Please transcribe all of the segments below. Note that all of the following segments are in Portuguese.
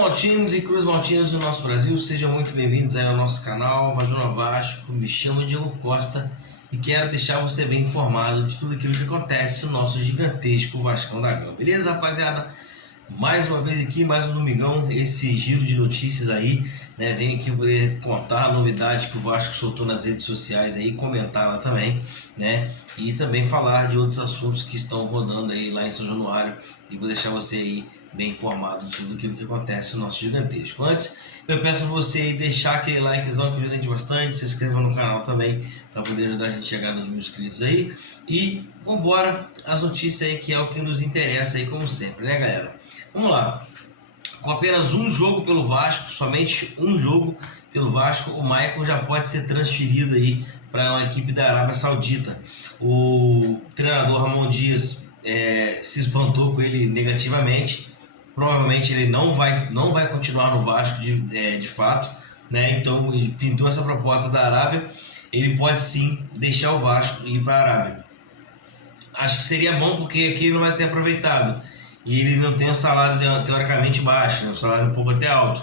Maltinos e Cruz Maltinos do nosso Brasil, sejam muito bem-vindos aí ao nosso canal Vagina Vasco. Me chamo Diego Costa e quero deixar você bem informado de tudo aquilo que acontece no nosso gigantesco Vascão da Gama. Beleza, rapaziada? Mais uma vez aqui, mais um domingão, esse giro de notícias aí, né? Venho aqui poder contar a novidade que o Vasco soltou nas redes sociais aí, comentá-la também, né? E também falar de outros assuntos que estão rodando aí lá em São Januário e vou deixar você aí bem informado de tudo aquilo que acontece no nosso gigantesco. Antes, eu peço a você aí deixar aquele likezão que ajuda a gente bastante, se inscreva no canal também para poder ajudar a gente a chegar nos 1000 inscritos aí. E vambora as notícias aí, que é o que nos interessa aí, como sempre, né, galera? Vamos lá. Com apenas um jogo pelo Vasco, somente um jogo pelo Vasco, o Maicon já pode ser transferido aí para uma equipe da Arábia Saudita. O treinador Ramon Dias se espantou com ele negativamente. Provavelmente ele não vai continuar no Vasco de fato, né? Então ele pintou essa proposta da Arábia. Ele pode sim deixar o Vasco e ir para a Arábia. Acho que seria bom, porque aqui ele não vai ser aproveitado e ele não tem um salário teoricamente baixo, né? Um salário um pouco até alto,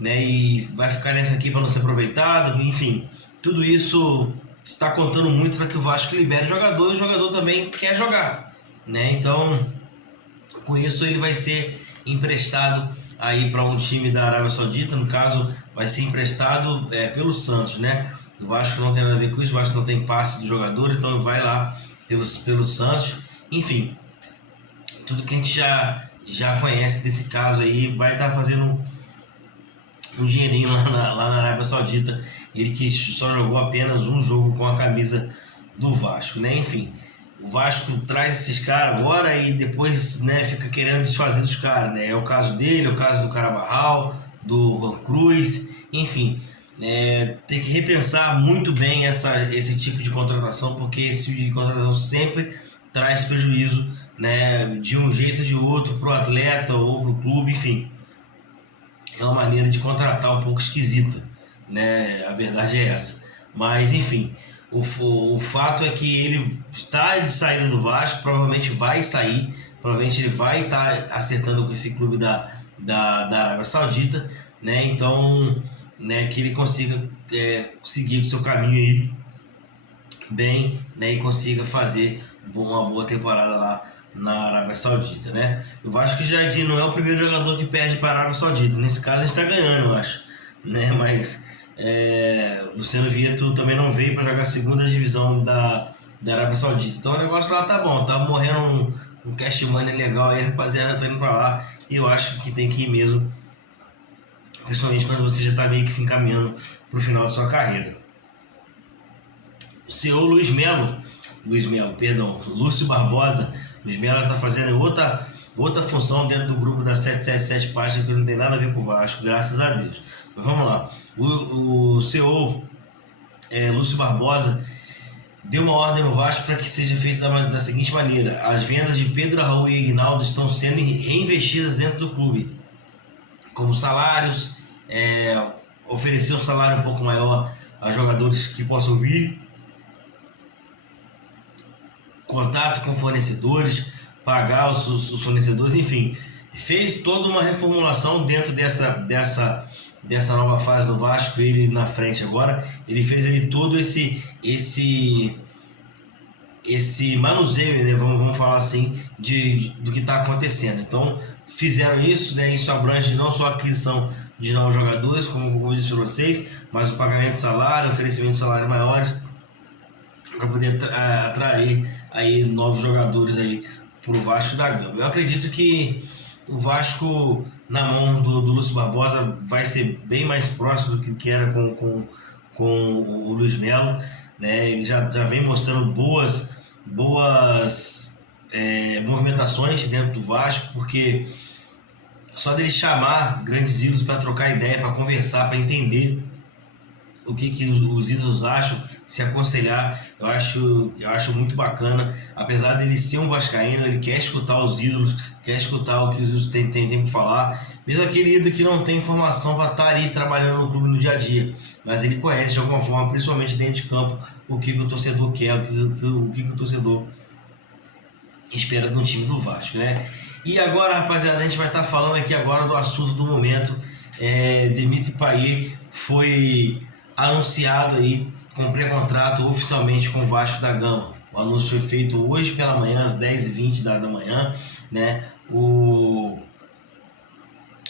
né? E vai ficar nessa aqui para não ser aproveitado. Enfim, tudo isso está contando muito para que o Vasco libere o jogador, e o jogador também quer jogar, né? Então, com isso ele vai ser emprestado aí para um time da Arábia Saudita. No caso, vai ser emprestado pelo Santos, né? O Vasco não tem nada a ver com isso, o Vasco não tem passe do jogador, então vai lá pelo Santos. Enfim, tudo que a gente já conhece desse caso aí, vai estar fazendo um dinheirinho lá na Arábia Saudita. Ele que só jogou apenas um jogo com a camisa do Vasco, né? Enfim, o Vasco traz esses caras agora e depois, né, fica querendo desfazer dos caras, né? É o caso dele, é o caso do Carabarral, do Juan Cruz, enfim. Tem que repensar muito bem esse tipo de contratação, porque esse tipo de contratação sempre traz prejuízo, né, de um jeito ou de outro para o atleta ou para o clube. Enfim, é uma maneira de contratar um pouco esquisita, né? A verdade é essa. Mas enfim, o fato é que ele está de saída do Vasco, provavelmente vai sair, provavelmente ele vai estar acertando com esse clube da Arábia Saudita, né? Então, né, que ele consiga seguir o seu caminho aí bem, né, e consiga fazer uma boa temporada lá na Arábia Saudita, né? O Vasco já que não é o primeiro jogador que perde para a Arábia Saudita, nesse caso a gente está ganhando, eu acho, né? Mas Luciano Vietto também não veio para jogar a segunda divisão da Arábia Saudita, então o negócio lá tá bom, tá morrendo um cash money legal aí, rapaziada, tá indo para lá, e eu acho que tem que ir mesmo, principalmente quando você já está meio que se encaminhando para o final da sua carreira. O CEO Lúcio Barbosa, Luiz Melo está fazendo outra função dentro do grupo da 777 Página, que não tem nada a ver com o Vasco, graças a Deus. Mas vamos lá, o CEO Lúcio Barbosa deu uma ordem no Vasco para que seja feita da seguinte maneira: as vendas de Pedro, Raul e Ignaldo estão sendo reinvestidas dentro do clube, como salários, oferecer um salário um pouco maior a jogadores que possam vir, contato com fornecedores, pagar os fornecedores, enfim, fez toda uma reformulação dentro dessa nova fase do Vasco. Ele na frente agora, ele fez ali todo esse manuseio, né, vamos falar assim, do que está acontecendo. Então fizeram isso, né? Isso abrange não só a aquisição de novos jogadores, como eu disse para vocês, mas o pagamento de salário, oferecimento de salários maiores, para poder atrair aí novos jogadores aí para o Vasco da Gama. Eu acredito que o Vasco, na mão do Lúcio Barbosa, vai ser bem mais próximo do que era com o Luiz Melo, né? Ele já vem mostrando boas movimentações dentro do Vasco, porque só dele chamar grandes ídolos para trocar ideia, para conversar, para entender o que os ídolos acham, se aconselhar, eu acho muito bacana. Apesar dele ser um vascaíno, ele quer escutar os ídolos, quer escutar o que os ídolos têm para falar, mesmo aquele ídolo que não tem informação para estar ali trabalhando no clube no dia a dia, mas ele conhece de alguma forma, principalmente dentro de campo, o que o torcedor quer, o que o torcedor espera de um time do Vasco, né? E agora, rapaziada, a gente vai estar falando aqui agora do assunto do momento. Dimitri Payet foi anunciado aí com pré-contrato oficialmente com o Vasco da Gama. O anúncio foi feito hoje pela manhã, às 10h20 da manhã, né? O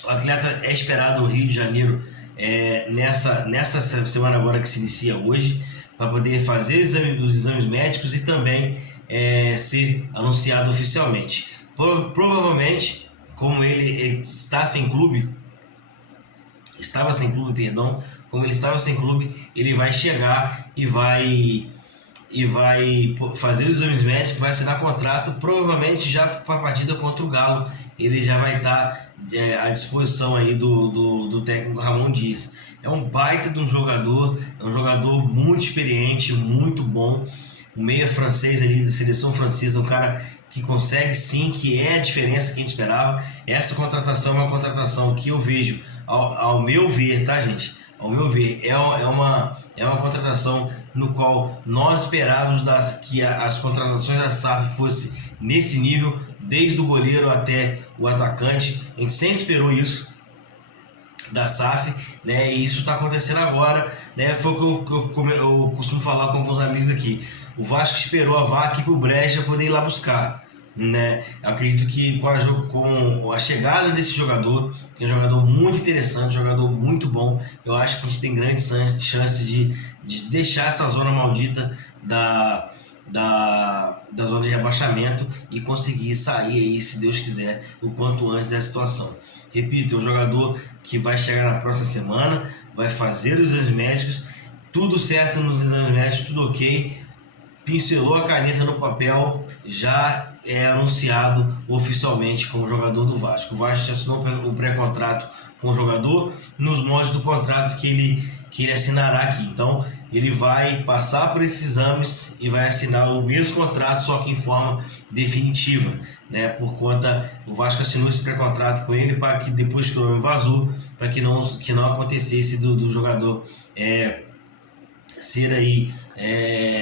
atleta é esperado no Rio de Janeiro nessa semana agora que se inicia hoje, para poder fazer os exames médicos e também ser anunciado oficialmente. Provavelmente, como ele estava sem clube, como ele estava sem clube, ele vai chegar e vai fazer os exames médicos, vai assinar contrato, provavelmente já para a partida contra o Galo. Ele já vai estar à disposição aí do técnico Ramon Dias. É um baita de um jogador, é um jogador muito experiente, muito bom, um meia francês ali da seleção francesa, um cara que consegue sim, que é a diferença que a gente esperava. Essa contratação é uma contratação que eu vejo, ao meu ver, tá, gente? Ao meu ver, é uma contratação no qual nós esperávamos que as contratações da SAF fossem nesse nível, desde o goleiro até o atacante. A gente sempre esperou isso da SAF, né? E isso está acontecendo agora, né? Foi o que eu costumo falar com alguns amigos aqui. O Vasco esperou a vaca para o Brecha poder ir lá buscar, né? Acredito que com a chegada desse jogador, que é um jogador muito interessante, um jogador muito bom, eu acho que a gente tem grandes chances de deixar essa zona maldita da zona de rebaixamento e conseguir sair aí, se Deus quiser, o quanto antes dessa situação. Repito, é um jogador que vai chegar na próxima semana, vai fazer os exames médicos, tudo certo nos exames médicos, tudo ok, pincelou a caneta no papel, já é anunciado oficialmente como jogador do Vasco. O Vasco já assinou um pré-contrato com o jogador nos moldes do contrato que ele assinará aqui. Então, ele vai passar por esses exames e vai assinar o mesmo contrato, só que em forma definitiva, né? Por conta, o Vasco assinou esse pré-contrato com ele para que depois que o nome vazou, para que não acontecesse do jogador ser aí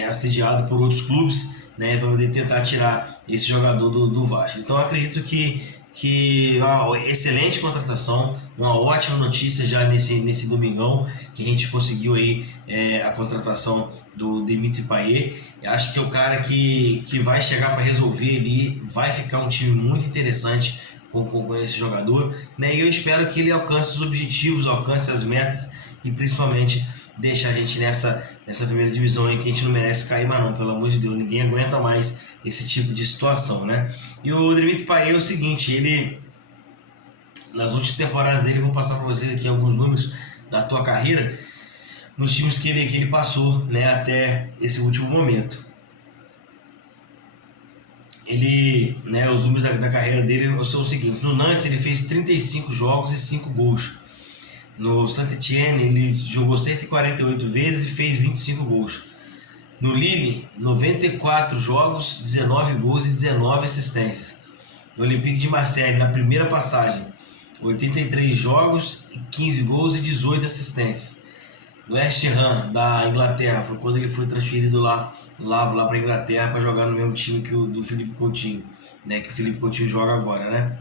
assediado por outros clubes, né? Para poder tentar tirar esse jogador do Vasco. Então, eu acredito que uma excelente contratação, uma ótima notícia já nesse domingão, que a gente conseguiu aí a contratação do Dimitri Payet. Eu acho que é o cara que vai chegar para resolver ali, vai ficar um time muito interessante com esse jogador, né? E eu espero que ele alcance os objetivos, alcance as metas e principalmente deixa a gente nessa primeira divisão aí, que a gente não merece cair mais não, pelo amor de Deus, ninguém aguenta mais esse tipo de situação, né? E o Dimitri Payet é o seguinte, ele, nas últimas temporadas dele, vou passar para vocês aqui alguns números da tua carreira, nos times que ele passou, né, até esse último momento. Ele, né, os números da carreira dele são o seguinte: no Nantes ele fez 35 jogos e 5 gols. No Saint-Étienne ele jogou 148 vezes e fez 25 gols. No Lille, 94 jogos, 19 gols e 19 assistências. No Olympique de Marseille, na primeira passagem, 83 jogos, 15 gols e 18 assistências. No West Ham, da Inglaterra, foi quando ele foi transferido lá para a Inglaterra para jogar no mesmo time que o do Philippe Coutinho, né, que o Philippe Coutinho joga agora, né?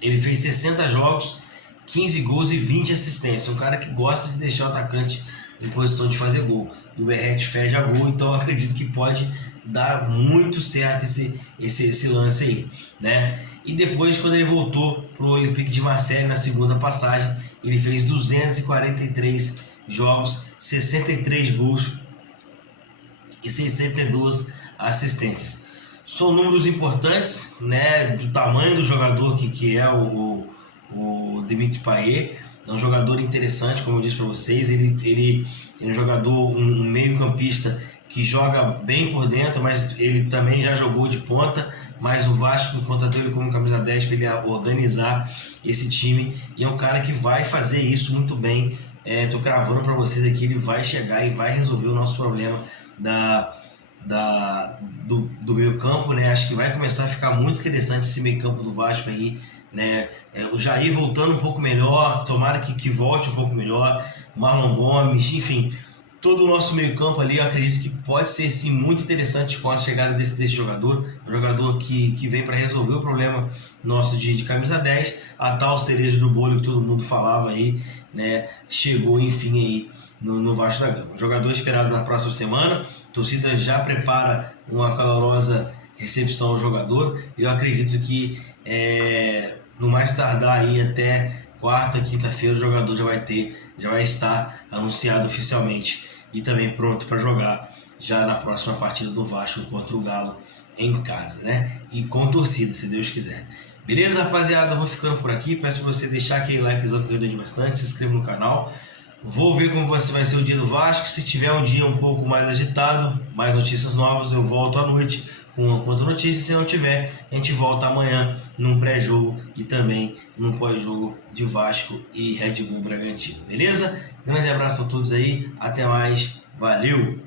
Ele fez 60 jogos, 15 gols e 20 assistências. Um cara que gosta de deixar o atacante em posição de fazer gol. E o Berret fede a gol, então eu acredito que pode dar muito certo esse lance aí, né? E depois, quando ele voltou para o Olympique de Marseille na segunda passagem, ele fez 243 jogos, 63 gols e 62 assistências. São números importantes, né, do tamanho do jogador que é o Dimitri Payet. É um jogador interessante, como eu disse para vocês. Ele é um jogador, um meio-campista que joga bem por dentro, mas ele também já jogou de ponta. Mas o Vasco contratou ele como camisa 10 para ele organizar esse time. E é um cara que vai fazer isso muito bem. Estou cravando para vocês aqui, ele vai chegar e vai resolver o nosso problema do meio campo, né? Acho que vai começar a ficar muito interessante esse meio campo do Vasco aí, né? O Jair voltando um pouco melhor, tomara que volte um pouco melhor, Marlon Gomes, enfim, todo o nosso meio campo ali, eu acredito que pode ser sim muito interessante com a chegada desse jogador, um jogador que vem para resolver o problema nosso de camisa 10, a tal cereja do bolo que todo mundo falava aí, né, chegou enfim aí no Vasco da Gama. Um jogador esperado na próxima semana, a torcida já prepara uma calorosa recepção ao jogador, eu acredito que no mais tardar aí até quarta, quinta-feira o jogador já vai estar anunciado oficialmente e também pronto para jogar já na próxima partida do Vasco contra o Galo em casa, né? E com torcida, se Deus quiser. Beleza, rapaziada? Eu vou ficando por aqui. Peço para você deixar aquele likezão que ajuda bastante, se inscreva no canal. Vou ver como vai ser o dia do Vasco. Se tiver um dia um pouco mais agitado, mais notícias novas, eu volto à noite com uma outra notícia. Se não tiver, a gente volta amanhã num pré-jogo e também num pós-jogo de Vasco e Red Bull Bragantino. Beleza? Grande abraço a todos aí. Até mais. Valeu!